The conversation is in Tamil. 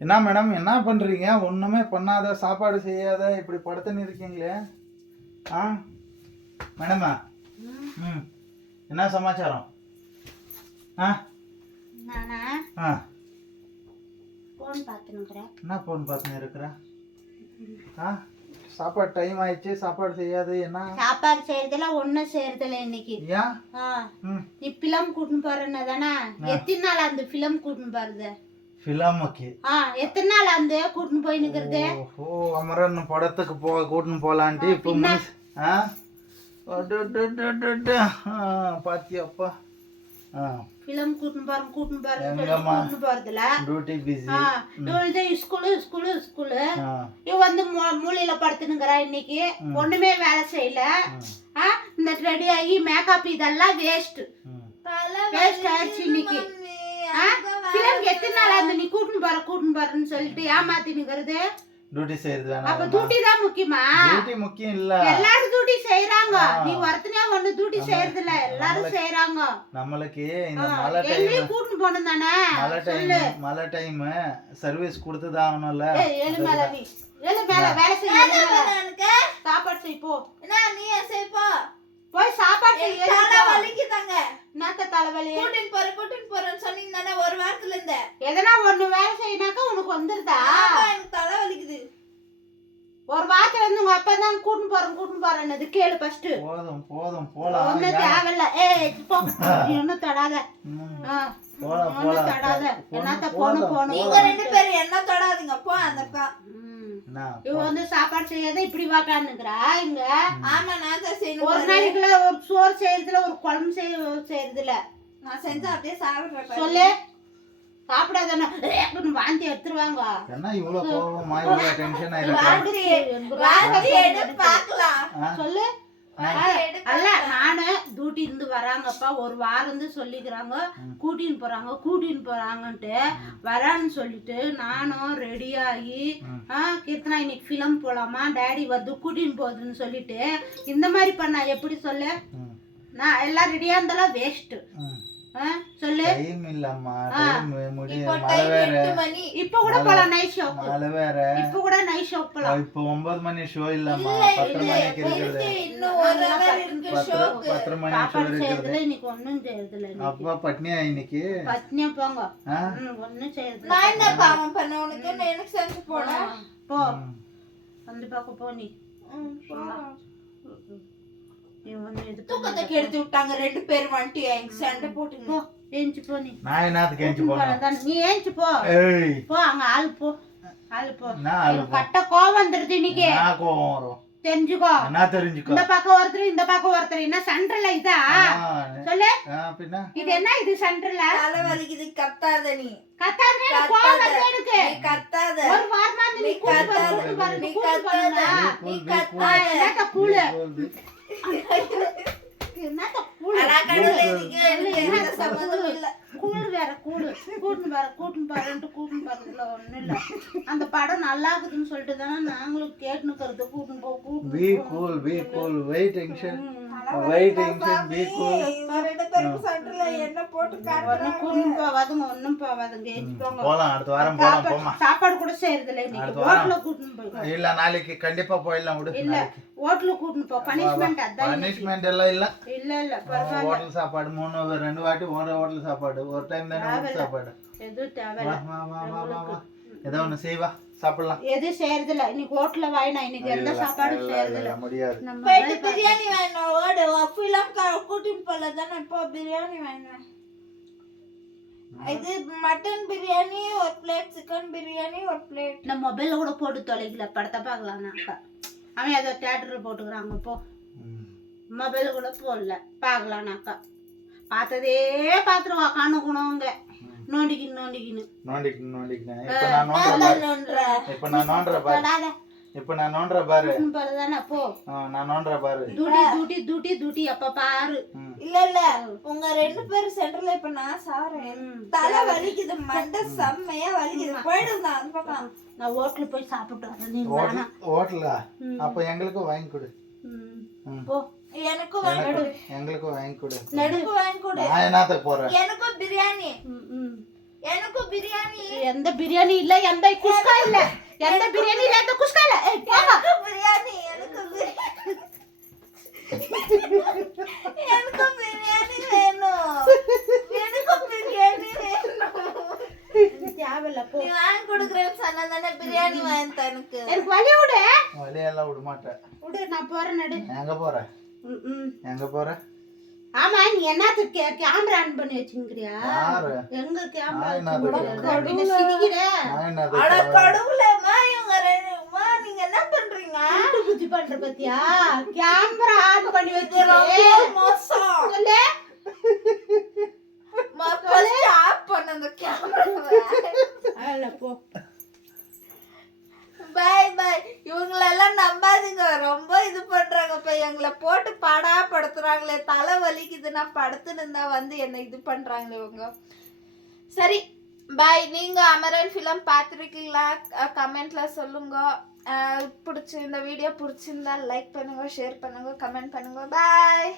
என்ன மேடம் என்ன பண்ணுறீங்க ஒன்றுமே பண்ணாத சாப்பாடு செய்யாத இப்படி படுத்துன்னு இருக்கீங்களே? ஆ? மேடமா ம். என்ன சமாச்சாரம்? ஆ? ஆ. ஃபோன் பார்த்துனுக்குறேன் என்ன ஃபோன் பார்த்துன்னு இருக்கிற? ஆ? சாப்பாடு டைம் ஆயிடுச்சு சாப்பாடு செய்யாது என்ன? சாப்பாடு செய்யறதுல ஒன்றும் செய்யறதில்ல இன்னைக்கு. நீ ஃபிலம் கூட்டின்னு போறேன்னா தானே? எத்தனை நாள் அந்த ஃபிலம் கூட்டின்னு போறது? ஃபிலமுக்கு ஆ எத்தனை நாள் அந்த கூட்டின்னு போய் நிக்கிறது? ஓ அமரன் படத்துக்கு போ கூட்டின்னு போலான்ட்டு இப்போ மனசு ஆ? அடடடடட. ஆ, பாத்தியாப்பா. ஆ. ஃபிலம் கூட்டின்னு போறேன் கூட்டின்னு எங்கம்மா? கூட்டின்னு போறதுல டியூட்டி பிஸி ஆ இவளுது ஸ்கூலு ஸ்கூலு ஸ்கூலு இவ வந்து மூ- மூலையில படுத்துனுங்கிறா இன்னைக்கு. ஒண்ணுமே வேலை செய்யல. ஆ இந்த ரெடி ஆகி மேக்கப் இதெல்லாம் வேஸ்ட். வேஸ்ட் ஆயிடுச்சு இன்னைக்கு. அந்த நீ கூட்டின்னு போற கூட்டின்னு போறேன்னு சொல்லிட்டு ஏமாத்தினுங்கிறது. டியூட்டி செய்யறது அப்ப டியூட்டி தான் முக்கியமா? டியூட்டி முக்கியம் இல்ல. எல்லாரும் டியூட்டி செய்யறாங்க நீ ஒருத்தனே ஒண்ணு டியூட்டி செய்யறது இல்ல எல்லாரும் செய்யறாங்க நம்மளுக்கு இந்த மழை டைம் எங்கேயும் கூட்டின்னு போகணும் தானே? மழை டைம் மழை டைம் சர்வீஸ் கொடுத்து தான் ஆகணும்ல. ஏய், எழு மேல நீ. எழு மேல வேலை செய்ய. சாப்பாடு செய் போ. என்ன நீ செய்ப்பா போய் சாப்பாடு செய் எழு தலை போ. வலிக்குதாங்க என்னத்த தலைவலி. கூட்டின்னு போற கூட்டின்னு போறேன்னு சொன்னீங்க தானே ஒரு வாரத்துல இருந்த. எதனா ஒண்ணு வேலை செய்யினாக்கா உனக்கு வந்துருதா? எனக்கு தலை வலிக்குது. ஒரு வாரத்துல இருந்து உங்க அப்பா தான் கூட்டின்னு போறேன் கூட்டின்னு போறேன்னு கேளு ஃபர்ஸ்ட் போதும் போதும் போலாம். ஒண்ணும்? தேவையில்ல. ஏய் போ. நீ ஒண்ணும் தொடாத. ஒண்ணும் தொடாத. என்னத்த போணும் போணும் நீங்க ரெண்டு பேரும் என்ன தொடாதீங்க? போ அந்த? இவ வந்து சாப்பாடு செய்யாத இப்படி வாக்காந்துக்கிறா இங்க ஆமா நான் தான் செய்யணும் ஒரு. நாளைக்குள்ள ஒரு சோறு செய்யறதுல ஒரு குழம்பு செய்ய செய்யறதுல நான் செஞ்சா அப்படியே சாப்பிடுறேன். சொல்லு. சாப்பிடாதானே? வாந்தி எடுத்துருவாங்க. என்ன இவ்வளவு கோபமா இவ்வளவு டென்ஷன் ஆயிருக்கு வாந்தி எனக்கு வாந்தி எடு பார்க்கலாம்? சொல்லு வாந்தி எடு அல்ல நானு டியூட்டி இருந்து வராங்கப்பா ஒரு வாரம் சொல்லிக்கிறாங்க கூட்டின்னு போறாங்க கூட்டின்னு போறாங்கன்ட்டு வரான்னு சொல்லிட்டு நானும் ரெடி ஆகி ம். ஆ கீர்த்தனா இன்னைக்கு ஃபிலம் போலாமா டேடி வந்து கூட்டின்னு போகுதுன்னு சொல்லிட்டு இந்த மாதிரி பண்ணா எப்படி சொல்லு. நான் எல்லாம் ரெடியா இருந்தாலும் வேஸ்ட் ம். சொல்லு. டைம் இல்லம்மா டைம் முடிய இப்போ மழை வேற. கூட போலாம் நைட் மழை வேற. இப்ப கூட நைட் ஷோக்கு போலாம். இப்போ ஒன்பது மணி ஷோ இல்லம்மா இல்ல, பத்தரை இல்ல, மணிக்கு இருக்குது இருக்கு, இன்னும் ஒரு ஹவர் இருக்கு பத்தரை ஷோக்கு பத்தரை மணி ஷோ சாப்பாடு இருக்குது செய்யறதுல இன்னைக்கு ஒண்ணும் செய்யறதில்ல. அப்பா பட்னியா இன்னைக்கு? பத்னியா போங்க. ஒண்ணும் செய்யறதில்ல நான் என்ன பாவம் பண்ண உனக்கு என்ன? எனக்கு செஞ்சு போனேன் போ. வந்து பார்க்க போ நீ. நீ ஒண்ணு இது தூக்கத்தை கெடுத்து விட்டாங்க. ரெண்டு பேரும் வந்துட்டு எங்க சண்டை போட்டுங்க. போ ஏஞ்சி போ நீ. நான் என்னத்துக்கு ஏஞ்சி போனேன் அதான் நீ ஏஞ்சி போ. ஏய். போ அங்க ஆள் போ. ஆள் கட்ட கோவம் வந்துருது இன்னைக்கு. என்ன கோவம் வரும்? தெரிஞ்சுக்கோ. இந்த பக்கம் ஒருத்தர் இந்த பக்கம் ஒருத்தர். என்ன சென்ட்ரல் இதா? சொல்லு. பின்ன? இது என்ன இது சென்ட்ரல் தலை வலிக்குது. கத்தாத நீ. கத்தாது கோவம் எனக்கு. நீ கத்தாத. ஒரு வாரமா இருந்து நீ கத்தாத. நீ. நீ கூடு வேற கூடு கூட்டுன்னு பாரு கூட்டுன்னு பாருன்ட்டு கூட்டுன்னு பாருல ஒண்ணும் இல்ல. அந்த படம் நல்லா இருக்குதுன்னு சொல்லிட்டு தானே நாங்களும் கூட்டுன்னு போ கூட்டுன்னு பி. போ. Cool be cool wait tension hmm. Wait tension be cool இவங்க ரெண்டு பேருக்கும் சண்டையில என்ன போட்டு போவாதுங்க. போவாதுங்க போங்க போலாம் அடுத்த வாரம் போலாம் சாப்பாடு போமா சாப்பாடு கூட செய்யறது இல்ல இன்னைக்கு அடுத்த வாரம். ஹோட்டல கூட்டுன்னு போய் இல்ல நாளைக்கு கண்டிப்பா போயிடலாம் விடு இல்ல ஹோட்டல கூட்டுன்னு போ. பனிஷ்மெண்ட் அதான். பனிஷ்மெண்ட் எல்லாம் இல்ல. இல்ல இல்ல பரவாயில்ல. ஹோட்டல் சாப்பாடு மூணு ரெண்டு வாட்டி ஒரு ஹோட்டல் சாப்பாடு. ஒரு டைம் தானே சாப்பாடு. எதுவும் ஏதோ ஒண்ணு செய்வா. சாப்பிடலாம். எது செய்யறது இல்ல இன்னைக்கு ஹோட்டல்ல வாங்கினா இன்னைக்கு எந்த சாப்பாடும் செய்யறது இல்ல, இல்ல முடியாது. நம்ம போயிட்டு பிரியாணி வேணும் ஓடு அப்பெல்லாம் கூட்டின்னு போல தானே இப்போ பிரியாணி வேணும் இது மட்டன் பிரியாணி ஒரு பிளேட் சிக்கன் பிரியாணி ஒரு பிளேட் நம்ம மொபைல்ல கூட போட்டு தொலைக்கல. படத்தை பார்க்கலாம்னாக்கா அவன் ஏதோ தேட்டர்ல போட்டுக்கிறாங்க. போ. ம். மொபைல் கூட போடல. பார்க்கலாம்னாக்கா பார்த்ததே பார்த்துருவா. காணுக்கணுங்க நோண்டிக்கின்னு நோண்டிக்கின்னு. இப்ப நான் நோண்டுற பாரு இப்ப நான் நோண்டுற பாரு. இப்ப நான் நோண்டுற பாரு. தானே போ. நான் நோண்டுற பாரு. தூட்டி தூட்டி தூட்டி தூட்டி அப்ப பாரு. இல்ல இல்ல. உங்க ரெண்டு பேரும் சென்டர்ல இப்ப நான் சாறேன். தலை வலிக்குது மண்டை செம்மையா வலிக்குது. போயிடுங்க அந்த பக்கம் நான் ஹோட்டல் போய் சாப்பிட்டு வரேன் நீ வேணாம். ஹோட்டலா. அப்ப எங்களுக்கும் வாங்கி கொடு. போ. எனக்கும் வாங்கி எனக்கும் எங்களுக்கும் வாங்கி கொடு. எனக்கும் வாங்கி கொடு. நான் என்னத்த போறேன்? எனக்கும் பிரியாணி. எனக்கும் பிரியாணி. எந்த பிரியாணி இல்ல எந்த குஸ்கா இல்ல. எந்த பிரியாணி இல்ல எந்த குஸ்கா இல்ல. ஏய், போங்க. எனக்கு பிரியாணி எனக்கு பிரியாணி. எனக்கு பிரியாணி வேணும். எனக்கு பிரியாணி வேணும். தேவையில்ல போ. நீ வாங்கி கொடுக்குறேன்னு சொன்னா தானே பிரியாணி வாங்கி எனக்கு எனக்கு வழி விடு. வழியெல்லாம் விட மாட்டேன் விடு நான் போறேன் நடு. எங்க போற ம், ம். எங்க போற? ஆமா நீ என்னத்துக்கு கேமரா ஆன் பண்ணி வச்சுக்கிறியா யாரு? எங்க கேமரா நான் என்னத்துக்கு? சிரிக்கிற? அட கடவுளேம்மா இவங்க நீங்க என்ன பண்றீங்க? கூட்டு புத்தி பண்ற பத்தியா? கேமரா ஆன் பண்ணி இது ரொம்ப வச்சிரு மோசம். சொல்லு. ஃபர்ஸ்ட் ஆஃப் பண்ண அந்த கேமராவை அல்ல போ. பை பை இவங்களெல்லாம் நம்பாதீங்க. ரொம்ப எங்களை போட்டு படா படுத்துறாங்களே தலை வலிக்குதுன்னா படுத்துன்னு இருந்தா வந்து என்னை இது பண்றாங்களே இவங்க. சரி பாய் நீங்க அமரன் ஃபிலம் பார்த்துருக்கீங்களா? கமெண்ட்ல சொல்லுங்க. பிடிச்சி இந்த வீடியோ பிடிச்சிருந்தா லைக் பண்ணுங்க ஷேர் பண்ணுங்க கமெண்ட் பண்ணுங்க. பாய்